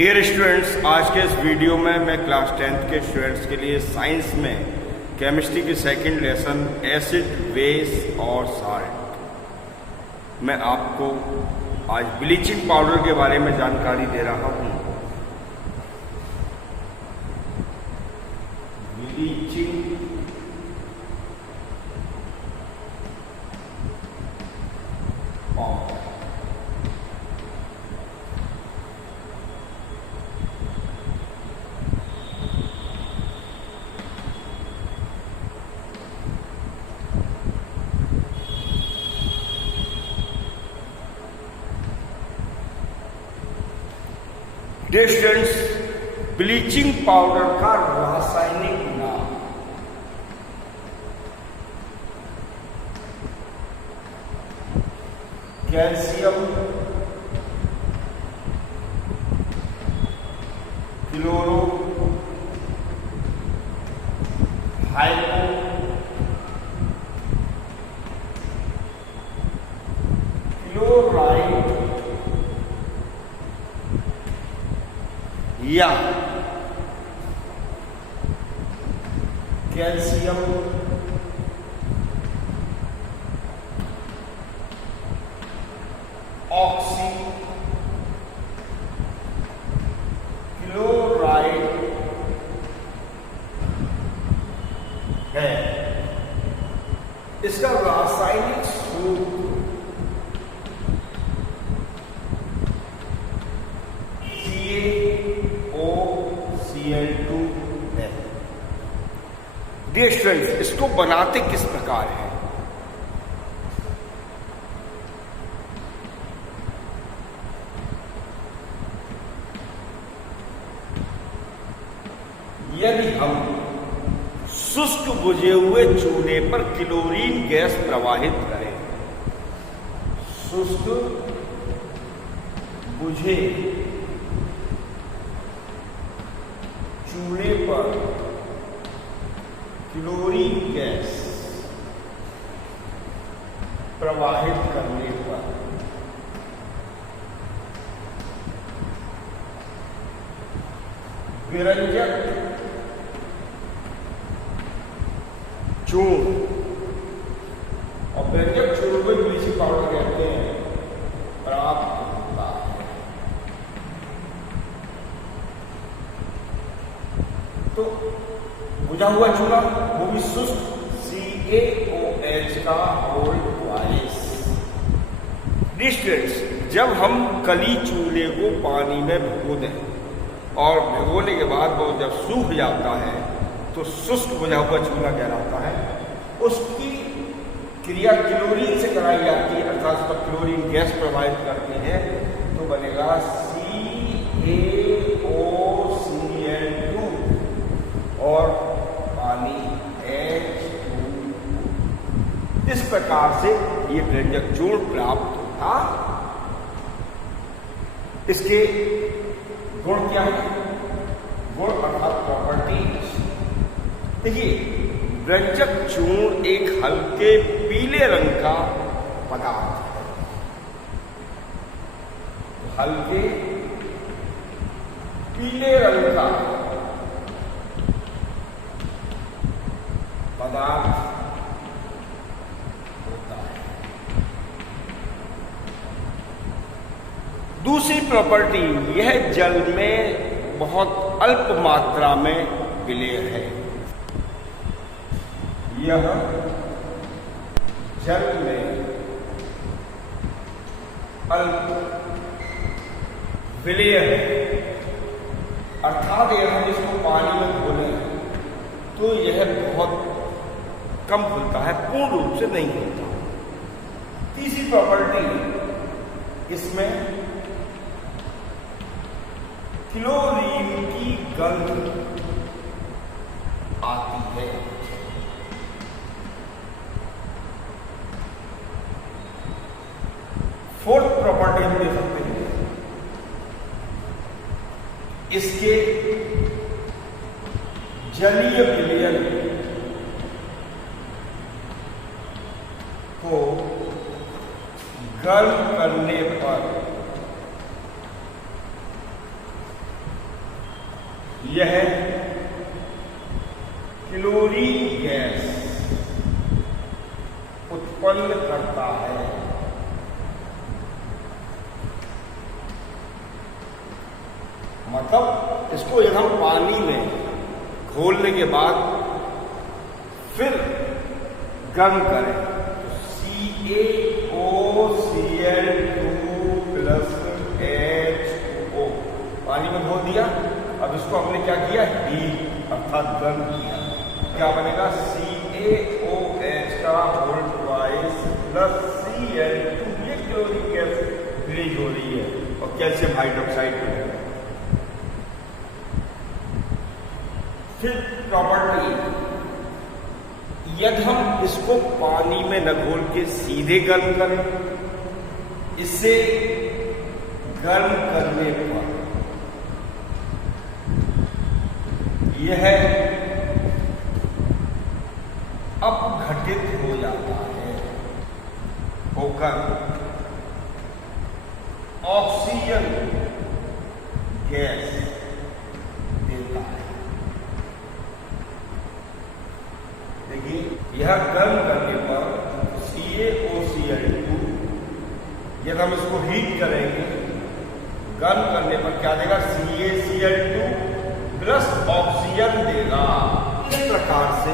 Dear students, आज के इस वीडियो में मैं क्लास 10th के स्टूडेंट्स के लिए साइंस में केमिस्ट्री की सेकंड लेसन एसिड, बेस और साल्ट मैं आपको आज ब्लीचिंग पाउडर के बारे में जानकारी दे रहा हूँ। Bleaching powder distance bleaching powder का रासायनिक नाम कैल्शियम क्लोरो हाइपो क्लोराइड या कैल्शियम ऑक्सी क्लोराइड है। इसका रासायनिक सूत्र CaOCl2 है। डियर स्टूडेंट्स, इसको बनाते किस प्रकार है? यदि हम शुष्क बुझे हुए चूल्हे पर क्लोरीन गैस प्रवाहित करें, शुष्क बुझे चूल्हे पर क्लोरीन गैस प्रवाहित करने पर विरंजक चूर्ण, और व्यंजक चूर्ण को ब्लीचिंग पाउडर कहते हैं, प्राप्त होता है। तो बुझा हुआ चूल्हा, वो भी शुष्क, CaOH का होल ट्वाइस। डिस्टेंस जब हम कली चूल्हे को पानी में भिगो दें और भिगोने के बाद वो जब सूख जाता है तो शुष्क बुझा हुआ चूल्हा कहलाता है। उसकी क्रिया क्लोरीन से कराई जाती है, अर्थात उस पर क्लोरीन गैस प्रवाहित करते हैं, तो बनेगा CaOCl2 और पानी H2। इस प्रकार से ये व्यंजक चूर्ण प्राप्त होता। इसके गुण क्या है? गुण अर्थात प्रॉपर्टीज। देखिए, व्यंजक चूर्ण एक हल्के पीले रंग का पदार्थ है। हल्के पीले रंग का पदार्थ होता है। दूसरी प्रॉपर्टी, यह जल में बहुत अल्प मात्रा में विलेय है। यह जल में अल्प विलेय है, अर्थात यदि हम इसको पानी में घोलें तो यह बहुत कम खुलता है, पूर्ण रूप से नहीं खुलता। तीसरी प्रॉपर्टी, इसमें क्लोरीन की गंध आती है। फोर्थ प्रॉपर्टी हम देख सकते हैं, इसके जलीय विलयन को गर्म करने पर यह क्लोरीन गैस उत्पन्न करता है। मतलब इसको यदि हम पानी में घोलने के बाद फिर गर्म करें तो CaOCl2+H2O पानी में घोल दिया। अब इसको हमने क्या किया, हीट अर्थात गर्म किया। क्या बनेगा, CaOH का होल ट्वाइस प्लस Cl2, ये क्लोरीन गैस रिलीज हो रही है और कैल्शियम हाइड्रोक्साइड बनेगा। फिर प्रॉपर्टी, यदि हम इसको पानी में न घोल के सीधे गर्म करें, इसे गर्म करने पर यह अपघटित हो जाता है, होकर ऑक्सीजन गैस देता है। देखिए, यह गर्म करने पर CaOCl2, यदि हम इसको हीट करेंगे, गर्म करने पर क्या देगा, CaCl2 प्लस ऑक्सीजन देगा। इस प्रकार से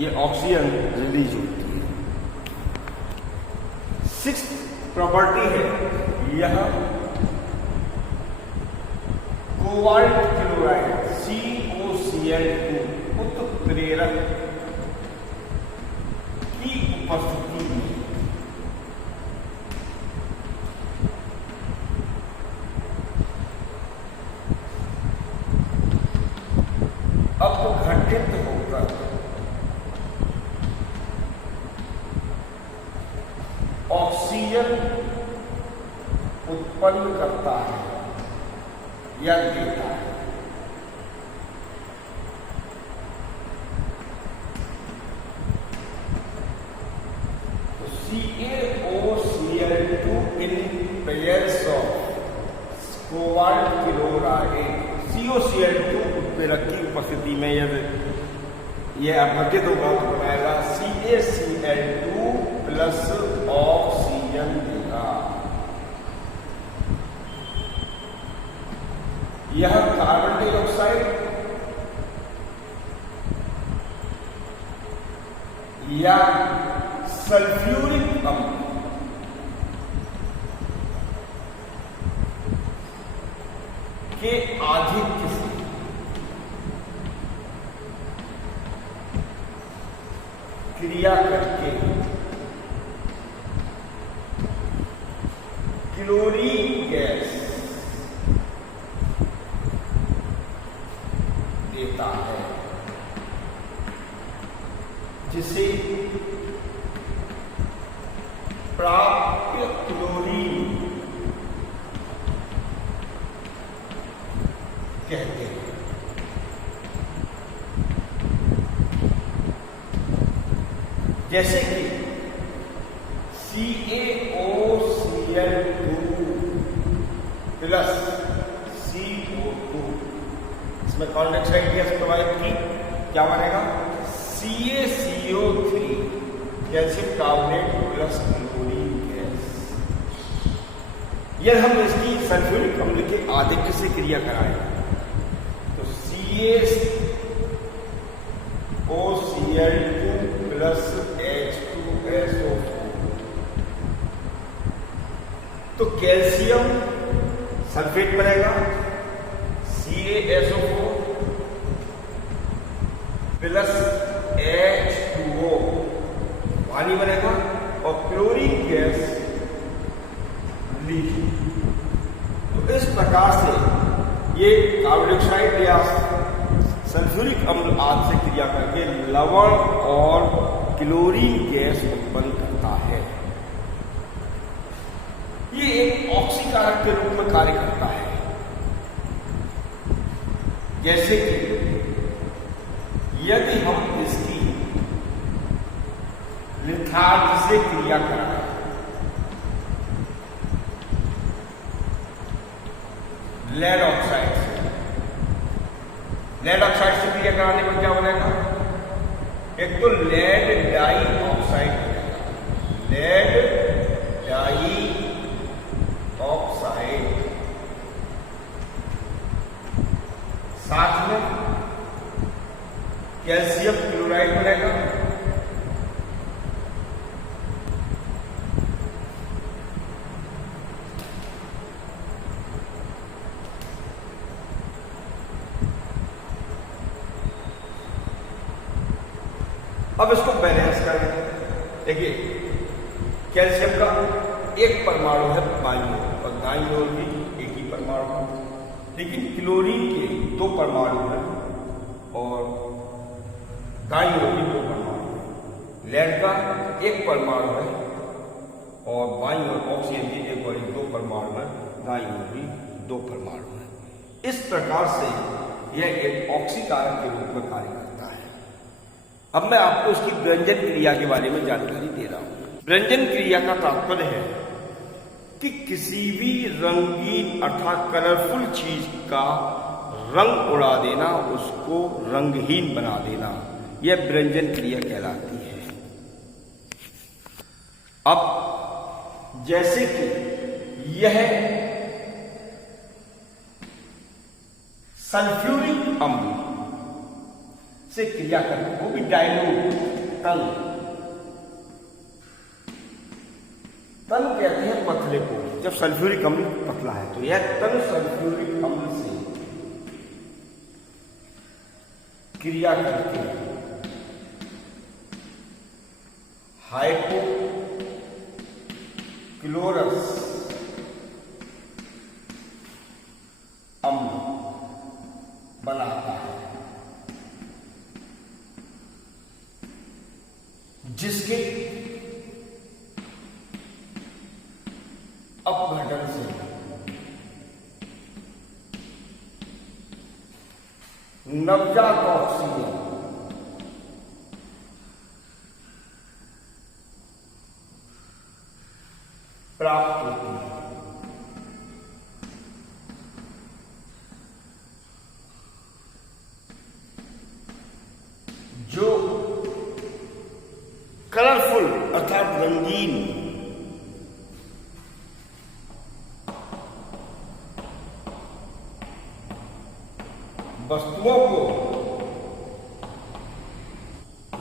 ये ऑक्सीजन रिलीज होती है। 6th प्रॉपर्टी है, यह कोबाल्ट क्लोराइड COCl2 उत्प्रेरक की उपस्थिति में अपघटित होकर ऑक्सीजन उत्पन्न करता है या देता है। तो CaOCl2 in pairs of cobalt chloride COCl2 उत्प्रेरक की उपस्थिति में यदि यह अपघटित होगा तो बनाएगा CaCl2 प्लस ऑक्सीजन देगा। यह कार्बन डाइऑक्साइड या सल्फ्यूरिक अम्ल के आधिक्य से क्रिया करके क्लोरीन गैस देता है, जिसे प्राप्य क्लोरीन कहते हैं। जैसे कि CaOCl2 प्लस CO2, इसमें कार्बन डाइऑक्साइड गैस प्रोवाइड की, क्या बनेगा, CaCO3 calcium carbonate plus chlorine gas. यह हम इसकी सल्फ्यूरिक अम्ल के आधिक्य से क्रिया कराएंगे तो CaOCl2 प्लस H2SO4, तो कैल्शियम सल्फेट बनेगा CaSO4 प्लस H2O पानी बनेगा और क्लोरीन गैस रिलीज। तो इस प्रकार से ये कार्बन डाइऑक्साइड या सल्फ्यूरिक अम्ल आदि से क्रिया करके लवण और क्लोरीन गैस उत्पन्न करता है। ये एक ऑक्सीकारक के रूप में कार्य करता है। जैसे कि यदि हम इसकी लिथार्ज से क्रिया कराएं, लेड ऑक्साइड से, लेड ऑक्साइड से क्रिया कराने पर क्या बनेगा? एक तो लेड डाई ऑक्साइड बनेगा, लेड डाई ऑक्साइड, साथ में कैल्शियम क्लोराइड बनेगा, अब इसको बैलेंस करें। देखिए कैल्शियम का एक परमाणु है बाईं ओर और दाईं ओर भी एक ही परमाणु है, लेकिन क्लोरीन के दो परमाणु हैं और दाईं ओर भी दो परमाणु हैं। लेड का एक परमाणु है और बाईं ओर ऑक्सीजन के एक और दो परमाणु है, दाईं ओर भी दो परमाणु है। इस प्रकार से यह एक ऑक्सीकारक के रूप में कार्य करता है। अब मैं आपको उसकी व्यंजन क्रिया के बारे में जानकारी दे रहा हूं। व्यंजन क्रिया का तात्पर्य है कि किसी भी रंगीन अर्थात कलरफुल चीज का रंग उड़ा देना, उसको रंगहीन बना देना, यह व्यंजन क्रिया कहलाती है। अब जैसे कि यह सल्फ्यूरिक अम्ल से क्रिया करते, वो भी डाइल्यूट तल कहते हैं पतले को। जब सल्फ्यूरिक अम्ल पतला है तो यह तल सल्फ्यूरिक अम्ल से क्रिया करके हाइपोक्लोरस अम्ल बनाता है, जिसके अपघटन से नवजात ऑक्सीजन प्राप्त होती है। जो कलरफुल अर्थात रंगीन वस्तुओं को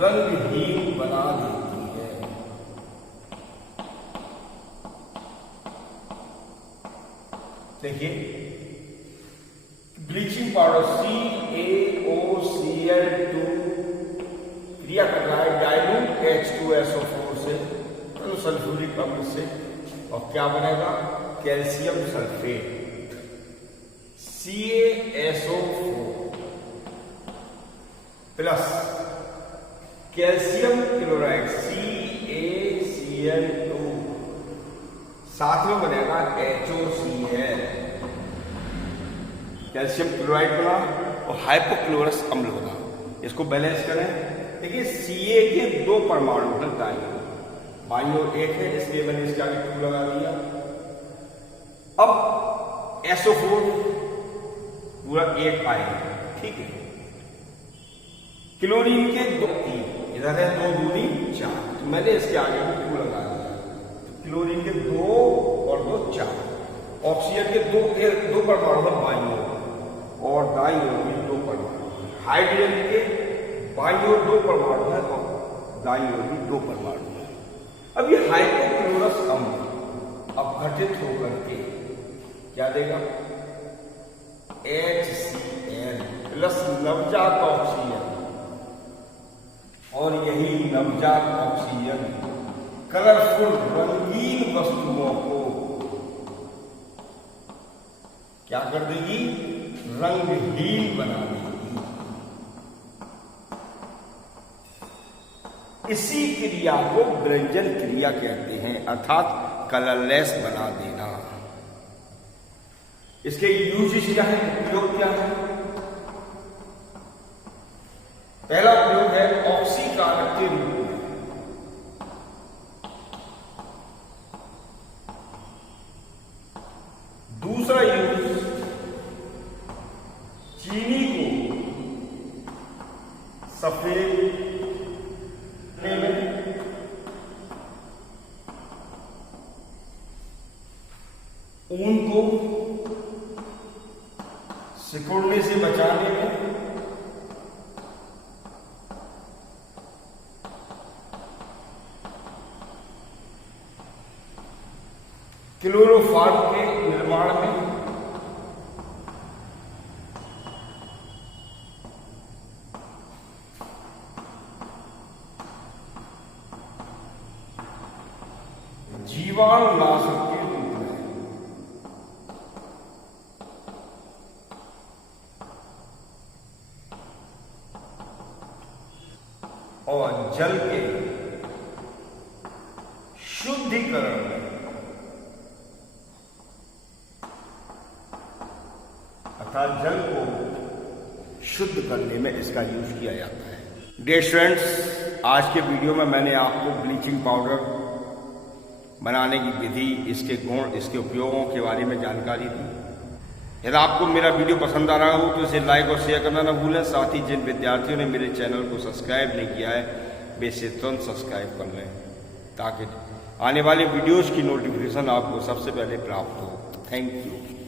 रंगहीन बना देती है। देखिए ब्लीचिंग पाउडर CaOCl2 क्रिया कर रहा है डाइल्यूट H2SO4 से, तो सल्फ्यूरिक अम्ल से, और क्या बनेगा? Calcium sulphate CaSO4 plus calcium chloride CaCl2, साथ में बनेगा HOCl, कैल्शियम क्लोराइड बना और हाइपोक्लोरस अम्ल बना। इसको बैलेंस करें। देखिए Ca के दो परमाणु हैं दाईं ओर, बाईं ओर एक है, इसलिए मैंने इसके आगे 2 लगा दिया। अब SO4 पूरा 1 आएगा, ठीक है। क्लोरीन के 2 3, इधर है 2 दूनी 4, तो मैंने इसके आगे भी 2 लगा दिया। तो क्लोरीन के 2 और 2 4, ऑक्सीजन के दो परमाणु है बाईं ओर और दाईं ओर भी 2 परमाणु, हाइड्रोजन के बाईं ओर 2 परमाणु है और दाईं ओर भी 2 परमाणु है। अब ये हाइपोक्लोरस अम्ल अपघटित होकर के क्या देगा? HCl प्लस नवजात ऑक्सीजन, और यही नवजात ऑक्सीजन कलरफुल रंगीन वस्तुओं को क्या कर देगी? रंगहीन बना देगी। इसी क्रिया को व्यंजन क्रिया कहते हैं, अर्थात कलरलेस बना देना। इसके यूजेस क्या है, उपयोग क्या है? पहला उपयोग है ऑक्सीकारक के रूप में। दूसरा यूज चीनी को सफेद में ऊन को सिकुड़ने से बचाने में क्लोरोफॉर्म के निर्माण में जीवाणुनाशक के रूप में और जल के शुद्धिकरण में अर्थात जल को शुद्ध करने में इसका यूज किया जाता है। डियर स्टूडेंट्स, आज के वीडियो में मैंने आपको ब्लीचिंग पाउडर बनाने की विधि, इसके गुण, इसके उपयोगों के बारे में जानकारी दी। यदि आपको मेरा वीडियो पसंद आ रहा हो तो इसे लाइक और शेयर करना न भूलें। साथ ही जिन विद्यार्थियों ने मेरे चैनल को सब्सक्राइब नहीं किया है वे इसे तुरंत सब्सक्राइब कर लें ताकि आने वाले वीडियोज़ की नोटिफिकेशन आपको सबसे पहले प्राप्त हो। Thank you.